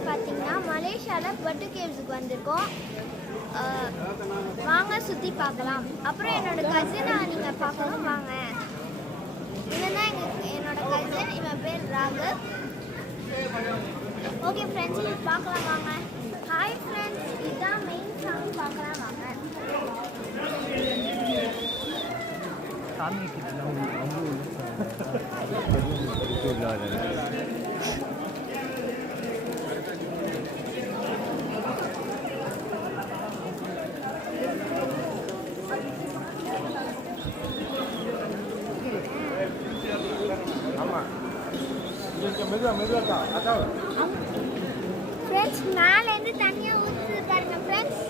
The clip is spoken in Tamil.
என்னன்னு பார்த்தீங்கன்னா மலேசியாவில் பட்டு கேவ்ஸுக்கு வந்திருக்கோம். வாங்க சுற்றி பார்க்கலாம். அப்புறம் என்னோட கசினை நீங்கள் பார்க்கலாம் வாங்க. இவன் தான் என்னோட கசின், இவன் பேர் ராகவ். ஓகே ஃப்ரெண்ட்ஸ், இது பார்க்கலாம் வாங்க. ஹாய் ஃப்ரெண்ட்ஸ், இதுதான் மெயின் சாங், பார்க்கலாம் வாங்க. சாமி கிட்ட ஃப்ரெண்ட்ஸ் மேலேருந்து தண்ணியாக ஊற்றுது பாருங்க ஃப்ரெண்ட்ஸ்.